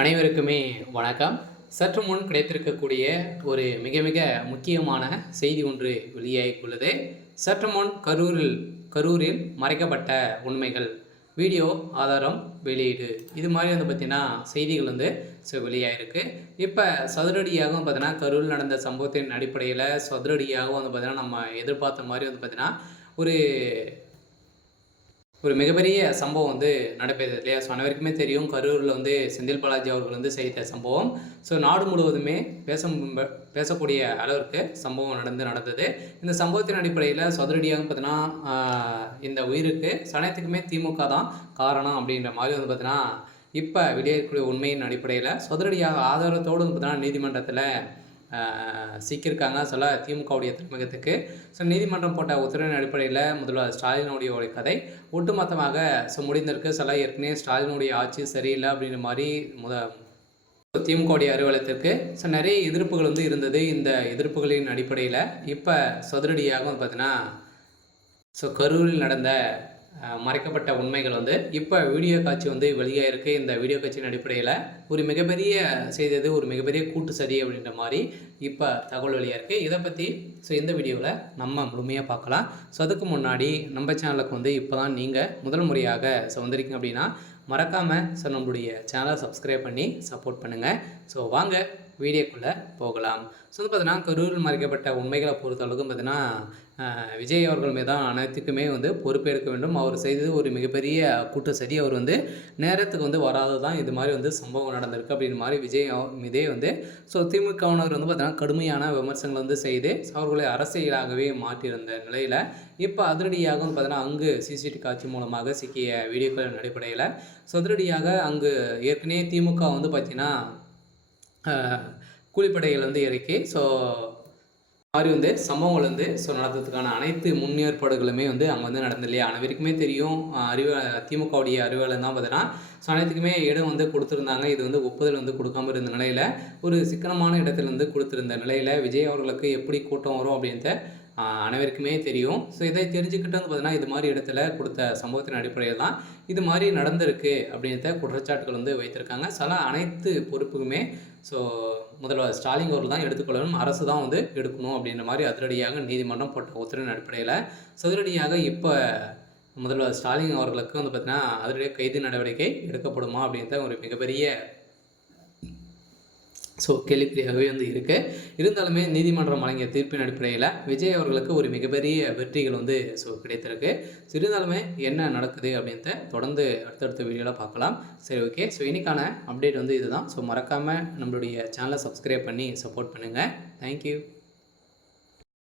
அனைவருக்குமே வணக்கம். சற்று முன் கிடைத்திருக்கக்கூடிய ஒரு மிக மிக முக்கியமான செய்தி ஒன்று வெளியாகியுள்ளது. சற்று முன் கரூரில் மறைக்கப்பட்ட உண்மைகள் வீடியோ ஆதாரம் வெளியீடு இது மாதிரி பார்த்தீங்கன்னா செய்திகள் வெளியாகிருக்கு. இப்போ சதுரடியாகவும் பார்த்தீங்கன்னா கரூரில் நடந்த சம்பவத்தின் அடிப்படையில் சதுரடியாகவும் பார்த்தீங்கன்னா நம்ம எதிர்பார்த்த மாதிரி பார்த்தீங்கன்னா ஒரு ஒரு மிகப்பெரிய சம்பவம் நடைபெறுது இல்லையா? ஸோ அனைவருக்குமே தெரியும் கரூரில் செந்தில் பாலாஜி அவர்கள் செய்த சம்பவம். ஸோ நாடு முழுவதுமே பேசக்கூடிய அளவிற்கு சம்பவம் நடந்தது. இந்த சம்பவத்தின் அடிப்படையில் சதுரடியாக பார்த்தீங்கன்னா இந்த உயிருக்கு அனைத்துக்குமே திமுக தான் காரணம் அப்படின்ற மாதிரி பார்த்தீங்கன்னா இப்போ வெளியேறக்கூடிய உண்மையின் அடிப்படையில் சதுரடியாக ஆதாரத்தோடு பார்த்தீங்கன்னா நீதிமன்றத்தில் சிக்கியிருக்காங்க சொல்ல திமுகவுடைய தலைமையகத்துக்கு. ஸோ நீதிமன்றம் போட்ட உத்தரவின் அடிப்படையில் முதல்வர் ஸ்டாலினுடைய கதை ஒட்டுமொத்தமாக முடிந்திருக்கு. சொல்ல ஏற்கனவே ஸ்டாலினுடைய ஆட்சி சரியில்லை அப்படின்ற மாதிரி திமுகவுடைய அலுவலகத்திற்கு நிறைய எதிர்ப்புகள் இருந்தது. இந்த எதிர்ப்புகளின் அடிப்படையில் இப்போ சதுரடியாக பார்த்தீங்கன்னா கரூரில் நடந்த மறைக்கப்பட்ட உண்மைகள் இப்போ வீடியோ காட்சி வெளியாக இருக்குது. இந்த வீடியோ காட்சியின் அடிப்படையில் ஒரு மிகப்பெரிய செய்தது ஒரு மிகப்பெரிய கூட்டு சதி அப்படின்ற மாதிரி இப்போ தகவல் வெளியாக இருக்குது. இதை பற்றி இந்த வீடியோவில் நம்ம முழுமையாக பார்க்கலாம். அதுக்கு முன்னாடி நம்ம சேனலுக்கு இப்போ தான் நீங்கள் முதல் முறையாக வந்திருக்கீங்க அப்படின்னா மறக்காமல் நம்மளுடைய சேனலை சப்ஸ்கிரைப் பண்ணி சப்போர்ட் பண்ணுங்கள். வாங்க வீடியோக்குள்ளே போகலாம். பார்த்தீங்கன்னா கரூரில் மறைக்கப்பட்ட உண்மைகளை பொறுத்தளவுக்கு பார்த்தீங்கன்னா விஜய் அவர்கள் மீது தான் அனைத்துக்குமே பொறுப்பேற்க வேண்டும். அவர் செய்தது ஒரு மிகப்பெரிய கூட்டு சதி. அவர் நேரத்துக்கு வராது தான் இது மாதிரி சம்பவம் நடந்திருக்கு அப்படின்ற மாதிரி விஜய் மீதே திமுகவினர் பார்த்தீங்கன்னா கடுமையான விமர்சனங்கள் செய்து அவர்களை அரசியலாகவே மாற்றியிருந்த நிலையில் இப்போ அதிரடியாக பார்த்தீங்கன்னா அங்கு சிசிடிவி காட்சி மூலமாக சிக்கிய வீடியோக்களின் அடிப்படையில் அதிரடியாக அங்கு ஏற்கனவே திமுக பார்த்தீங்கன்னா கூலிப்படைகள் இறக்கி மாதிரி சம்பவங்கள் நடத்துறதுக்கான அனைத்து முன்னேற்பாடுகளுமே அங்கே நடந்தது இல்லையா? அனைவருக்குமே தெரியும். திமுகவுடைய அறிவாளர் தான் பார்த்தீங்கன்னா அனைத்துக்குமே இடம் கொடுத்துருந்தாங்க. இது ஒப்புதல் கொடுக்காம இருந்த நிலையில் ஒரு சிக்கனமான இடத்துல கொடுத்துருந்த நிலையில் விஜய் அவர்களுக்கு எப்படி கூட்டம் வரும் அப்படின்ட்டு அனைவருக்குமே தெரியும். இதை தெரிஞ்சுக்கிட்டு பார்த்தீங்கன்னா இது மாதிரி இடத்துல கொடுத்த சம்பவத்தின் அடிப்படையில் தான் இது மாதிரி நடந்திருக்கு அப்படின்ற குற்றச்சாட்டுகள் வைத்திருக்காங்க. அனைத்து பொறுப்புக்குமே முதல்வர் ஸ்டாலின் அவர்கள் தான் எடுத்துக்கொள்ளணும், அரசு தான் எடுக்கணும் அப்படின்ற மாதிரி அதிரடியாக நீதிமன்றம் போட்ட உத்தரவின் அடிப்படையில் அதிரடியாக இப்போ முதல்வர் ஸ்டாலின் அவர்களுக்கு பார்த்தீங்கன்னா அதிரடியாக கைது நடவடிக்கை எடுக்கப்படுமா அப்படின்ற ஒரு மிகப்பெரிய கேள்விக்குறியாகவே இருக்குது. இருந்தாலுமே நீதிமன்றம் வழங்கிய தீர்ப்பின் அடிப்படையில் விஜய் அவர்களுக்கு ஒரு மிகப்பெரிய வெற்றிகள் கிடைத்திருக்கு. இருந்தாலுமே என்ன நடக்குது அப்படின்றத தொடர்ந்து அடுத்தடுத்த வீடியோவில் பார்க்கலாம். சரி, ஓகே. இன்னைக்கான அப்டேட் இதுதான். மறக்காமல் நம்மளுடைய சேனலை சப்ஸ்கிரைப் பண்ணி சப்போர்ட் பண்ணுங்கள். தேங்க்யூ.